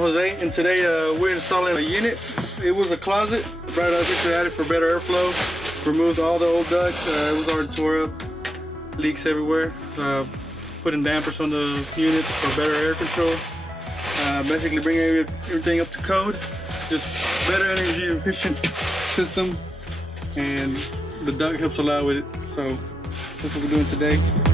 Jose, and today we're installing a unit. It was a closet, brought it up here to add it for better airflow. Removed all the old duct, it was already tore up, leaks everywhere. Putting dampers on the unit for better air control. Basically bringing everything up to code. Just better energy efficient system, and the duct helps a lot with it. So that's what we're doing today.